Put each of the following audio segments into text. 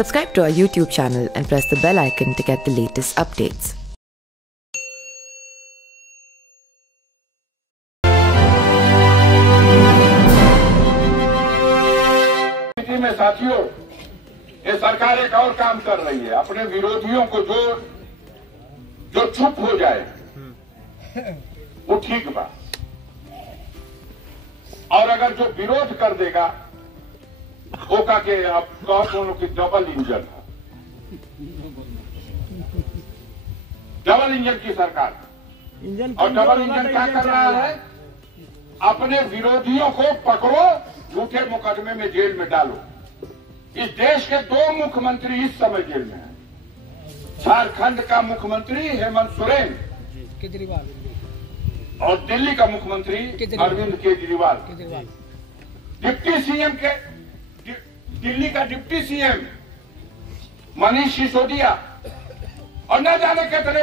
Subscribe to our YouTube channel and press the bell icon to get the latest updates. में साथियों, ये सरकार एक और काम कर रही है, अपने विरोधियों को जो चुप हो जाए वो ठीक बा, और अगर जो विरोध कर देगा वो का के आप दोनों की डबल इंजन है, डबल इंजन की सरकार। और डबल इंजन क्या कर रहा है? अपने विरोधियों को पकड़ो, झूठे मुकदमे में जेल में डालो। इस देश के दो मुख्यमंत्री इस समय जेल में हैं। झारखंड का मुख्यमंत्री हेमंत सोरेन और दिल्ली का मुख्यमंत्री अरविंद केजरीवाल। डिप्टी सीएम के दिल्ली का डिप्टी सीएम मनीष सिसोदिया और न जाने कितने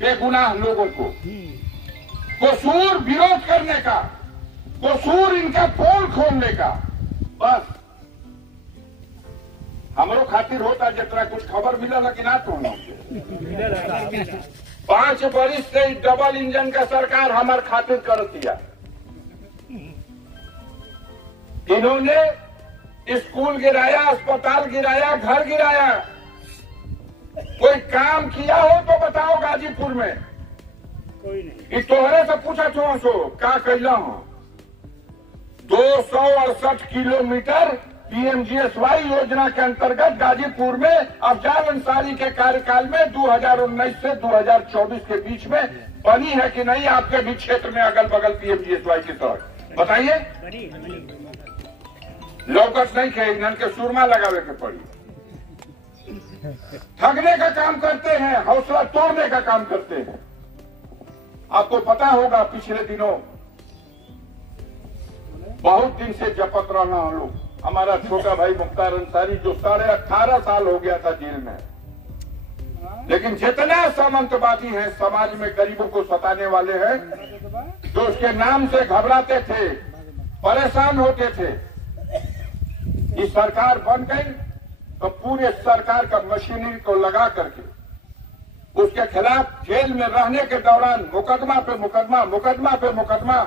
बेगुनाह लोगों को कसूर विरोध करने का, कसूर इनका पोल खोलने का। बस हमरो खातिर होता जितना कुछ खबर मिला कि ना तो 5 वर्ष से डबल इंजन का सरकार हमारे खातिर कर दिया। इन्होंने स्कूल गिराया, अस्पताल गिराया, घर गिराया। कोई काम किया हो तो बताओ गाजीपुर में। कोई नहीं। इस तोहरे से पूछा सो क्या कैला हो? 268 किलोमीटर पीएमजीएसवाई योजना के अंतर्गत गाजीपुर में अफजाल अंसारी के कार्यकाल में 2019 से 2024 के बीच में बनी है कि नहीं आपके भी क्षेत्र में अगल बगल पीएमजीएसवाई की सड़क? बताइए। लोकस नहीं खे, इनके सुरमा लगावे के पड़ी। ठगने का काम करते हैं, हौसला तोड़ने का काम करते हैं। आपको पता होगा पिछले दिनों बहुत दिन से जपत रहना हम लोग, हमारा छोटा भाई मुख्तार अंसारी जो 18.5 साल हो गया था जेल में। लेकिन जितना सामंतवादी हैं, समाज में गरीबों को सताने वाले हैं, जो उसके नाम से घबराते थे, परेशान होते थे, इस सरकार बन गई तो पूरे सरकार का मशीनरी को लगा करके उसके खिलाफ जेल में रहने के दौरान मुकदमा पे मुकदमा, मुकदमा पे मुकदमा।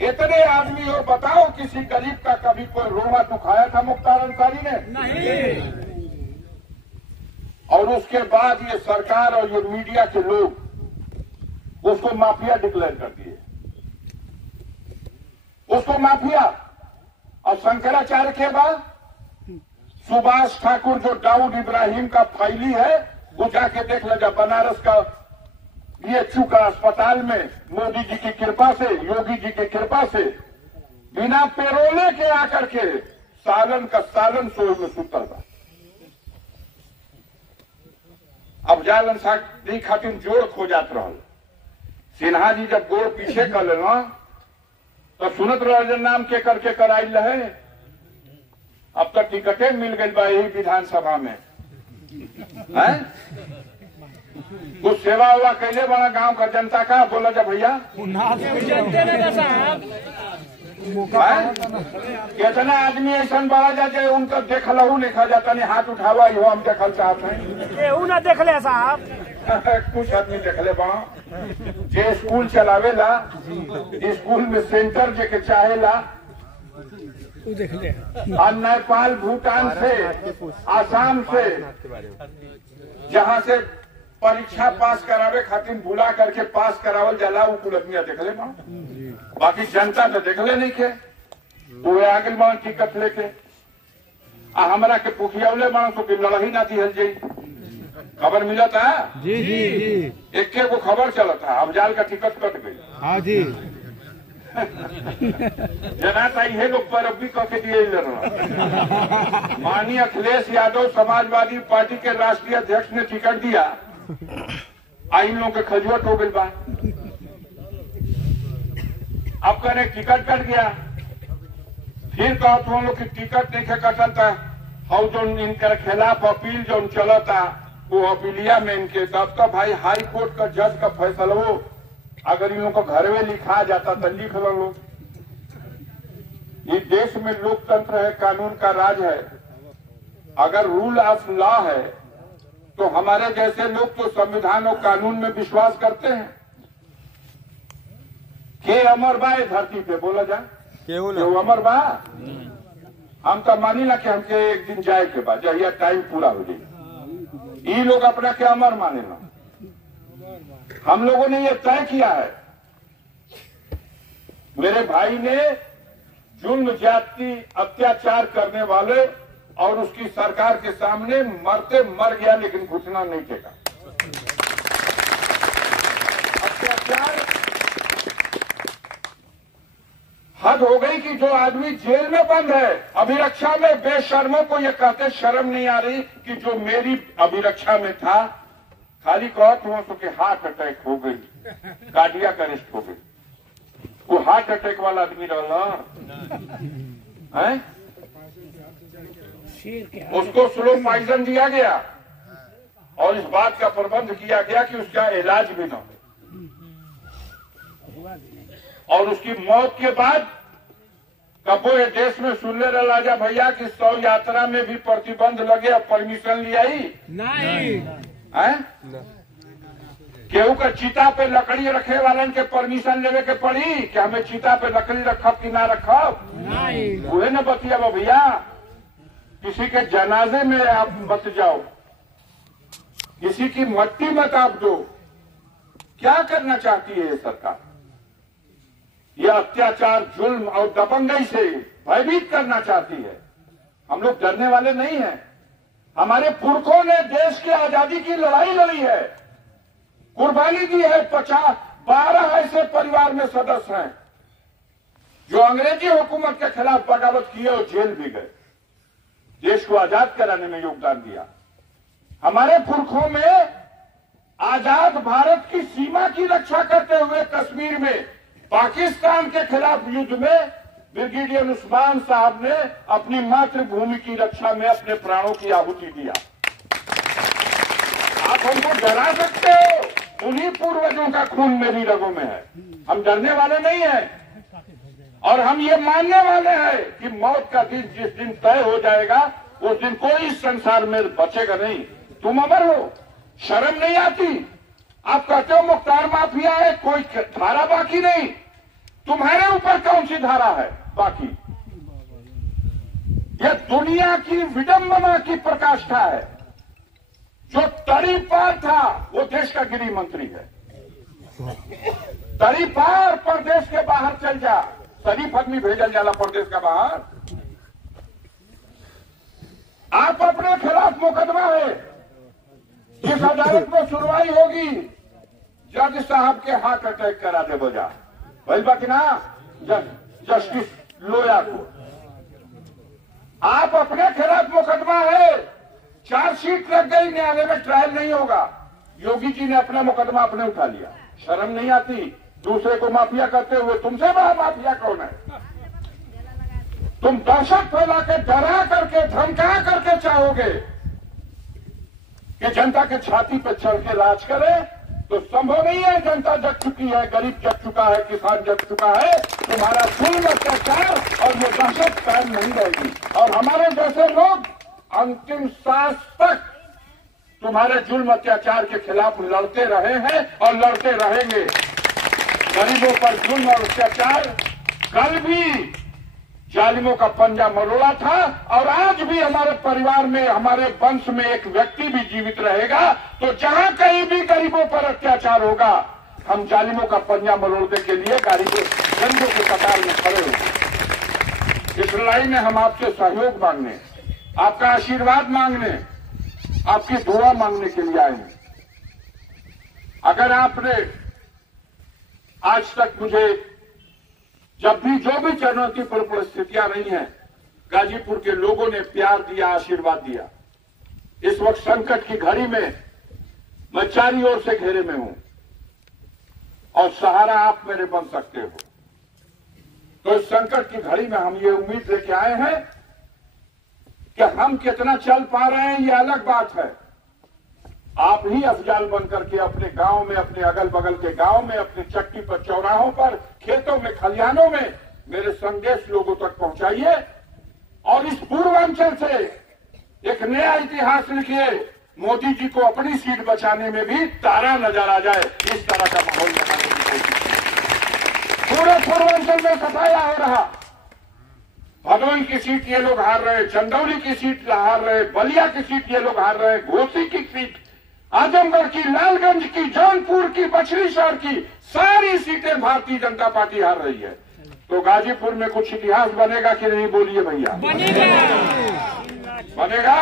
इतने आदमी हो, बताओ किसी गरीब का कभी कोई रोना दुखाया था मुख्तार अंसारी ने? नहीं। और उसके बाद ये सरकार और ये मीडिया के लोग उसको माफिया डिक्लेयर कर दिए, उसको माफिया। और शंकराचार्य के बाद सुभाष ठाकुर जो दाऊद इब्राहिम का फाइली है, वो जाके देख ले, जा बनारस का बीएचयू का अस्पताल में मोदी जी की कृपा से, योगी जी की कृपा से बिना पेरोले के आकर के सालन का सालन सोई में सुतल था। अब जालन साथी खातिर जोड़ खोजात रहल। सिन्हा जी जब गोड़ पीछे कर लेना तो सुनत रह नाम के करके कराई रहे। अब तक टिकटें मिल गई बा यही विधानसभा में। कुछ सेवा हुआ कैले बड़ा गांव का जनता का बोला जा भैया कितना आदमी ऐसा बड़ा जाए उनका देखलहू लिखा जाता नहीं, हाथ उठावा यो हम देखल चाहते हैं। ना देख ले साहब। कुछ आदमी देखले बा जे स्कूल चलावेला, स्कूल में सेंटर जे के चाहेला, देख ले। और नेपाल, भूटान से, आसाम से, जहां से परीक्षा पास करावे खातिर बुला करके पास करावल जाला, वो कुल आदमी देखले बा। बाकी जनता तो देखले नहीं के, वो आगे बा टिकट लेके आ हमरा के पुखियावले बा तो लड़ही ना दिहल जाई। खबर मिला था? जी जी जी। एक को खबर चला था, अफजाल का टिकट कट गई। हाँ जी। जना ये लोग पर अभी कह दिए माननीय अखिलेश यादव समाजवादी पार्टी के राष्ट्रीय अध्यक्ष ने टिकट दिया, इन लोगों के खजुआत हो गई बा। अब कहने टिकट कट गया, फिर कहो तुम लोग की टिकट नहीं कटल था। और जो इनके खिलाफ अपील जो चलता वो अपीलिया में इनके तब तो भाई हाई कोर्ट का जज का फैसला हो, अगर इन लोगों को घर में लिखा जाता तो लिख लो लोग। इस देश में लोकतंत्र है, कानून का राज है। अगर रूल ऑफ लॉ है तो हमारे जैसे लोग तो संविधान और कानून में विश्वास करते हैं। के अमर बा ये धरती पे बोला जाए केहू अमर बा। हम तो मानी ना कि हमके एक दिन जाए के बाद जहिया टाइम पूरा हो जाए। ये लोग अपना के अमर माने ना। हम लोगों ने ये तय किया है, मेरे भाई ने जुल्म ज्यादती अत्याचार करने वाले और उसकी सरकार के सामने मरते मर गया लेकिन घुटना नहीं टेका। अत्याचार हद हो गई कि जो आदमी जेल में बंद है अभिरक्षा में, बेशर्मों को ये कहते शर्म नहीं आ रही कि जो मेरी अभिरक्षा में था खाली कहत हुआ तो कि हार्ट अटैक हो गई, कार्डियक अरेस्ट हो गई। वो हार्ट अटैक वाला आदमी रहा है, उसको स्लो पॉइजन दिया गया और इस बात का प्रबंध किया गया कि उसका इलाज भी न हो। और उसकी मौत के बाद कबो ये देश में सुन ले रहा राजा भैया कि 100 यात्रा में भी प्रतिबंध लगे, अब परमिशन लिया ही नहीं है। केहू का चिता पे लकड़ी रखे वालन के परमिशन लेवे के पड़ी कि हमें चिता पे लकड़ी रखब कि ना रखब, वही न बतिया भैया। किसी के जनाजे में आप मत जाओ, किसी की मट्टी मत आप दो। क्या करना चाहती है ये सरकार? यह अत्याचार, जुल्म और दबंगई से भयभीत करना चाहती है। हम लोग डरने वाले नहीं हैं। हमारे पुरखों ने देश की आजादी की लड़ाई लड़ी है, कुर्बानी दी है। 12 ऐसे परिवार में सदस्य हैं जो अंग्रेजी हुकूमत के खिलाफ बगावत किए और जेल भी गए, देश को आजाद कराने में योगदान दिया। हमारे पुरखों में आजाद भारत की सीमा की रक्षा करते हुए कश्मीर में पाकिस्तान के खिलाफ युद्ध में ब्रिगेडियर उस्मान साहब ने अपनी मातृभूमि की रक्षा में अपने प्राणों की आहुति दिया। आप हमको डरा सकते हो, उन्हीं पूर्वजों का खून मेरी रगों में है। हम डरने वाले नहीं हैं और हम ये मानने वाले हैं कि मौत का दिन जिस दिन तय हो जाएगा उस दिन कोई इस संसार में बचेगा नहीं। तुम अमर हो, शर्म नहीं आती? आप कहते हो मुख्तार माफिया है, कोई धारा बाकी नहीं। तुम्हारे ऊपर कौन सी धारा है बाकी? यह दुनिया की विडंबना की पराकाष्ठा है। जो तड़ी पार था वो देश का गृह मंत्री है। तड़ी पार प्रदेश के बाहर चल जा, शरीफ आदमी भेजल जाला प्रदेश का बाहर। आप अपने खिलाफ मुकदमा है, जिस अदालत में सुनवाई होगी जज साहब के हार्ट अटैक करा दे बजा भाई बाकी ना जस्टिस लोया को। आप अपने खिलाफ मुकदमा है, चार्जशीट लग गई, न्यायालय में ट्रायल नहीं होगा। योगी जी ने अपना मुकदमा अपने उठा लिया। शर्म नहीं आती दूसरे को माफिया करते हुए? तुमसे बड़ा माफिया कौन है? तुम दहशत फैला के, डरा करके, धमका करके चाहोगे कि जनता के छाती पर चढ़ के राज करे, तो संभव नहीं है। जनता जग चुकी है, गरीब जग चुका है, किसान जग चुका है। तुम्हारा जुल्म, अत्याचार और ये दहशत कायम नहीं रहेगी। और हमारे जैसे लोग अंतिम सांस तक तुम्हारे जुल्म अत्याचार के खिलाफ लड़ते रहे हैं और लड़ते रहेंगे। गरीबों पर जुल्म और अत्याचार कल भी जालिमों का पंजा मरोड़ा था और आज भी हमारे परिवार में, हमारे वंश में एक व्यक्ति भी जीवित रहेगा तो जहां कहीं भी गरीबों पर अत्याचार होगा हम जालिमों का पंजा मरोड़ने के लिए गरीबों के कतार में खड़े होंगे। इस लड़ाई में हम आपसे सहयोग मांगने, आपका आशीर्वाद मांगने, आपकी दुआ मांगने के लिए आए हैं। अगर आपने आज तक मुझे जब भी जो भी चुनौतीपूर्ण परिस्थितियां रही हैं, गाजीपुर के लोगों ने प्यार दिया, आशीर्वाद दिया। इस वक्त संकट की घड़ी में मैं चारों ओर से घेरे में हूं और सहारा आप मेरे बन सकते हो। तो इस संकट की घड़ी में हम ये उम्मीद लेके आए हैं कि हम कितना चल पा रहे हैं ये अलग बात है। आप ही अफजाल बन करके अपने गांव में, अपने अगल बगल के गांव में, अपनी चक्की पर, चौराहों पर, खेतों में, खलिहानों में मेरे संदेश लोगों तक पहुंचाइए और इस पूर्वांचल से एक नया इतिहास लिखिए, मोदी जी को अपनी सीट बचाने में भी तारा नजर आ जाए, इस तरह का माहौल बनाने की कोशिश। पूरे पूर्वांचल में सफाया हो रहा, भदोही की सीट ये लोग हार रहे, चंदौली की सीट हार रहे, बलिया की सीट ये लोग हार रहे, घोसी की सीट, आजमगढ़ की, लालगंज की, जौनपुर की, बछड़ी शहर की सारी सीटें भारतीय जनता पार्टी हार रही है। तो गाजीपुर में कुछ इतिहास बनेगा कि नहीं, बोलिए भैया? बनेगा।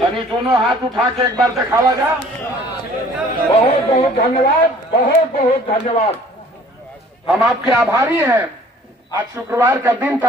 तनी दोनों हाथ उठा के एक बार दिखावा जा। बहुत बहुत धन्यवाद, बहुत बहुत धन्यवाद। हम आपके आभारी हैं। आज शुक्रवार का दिन था।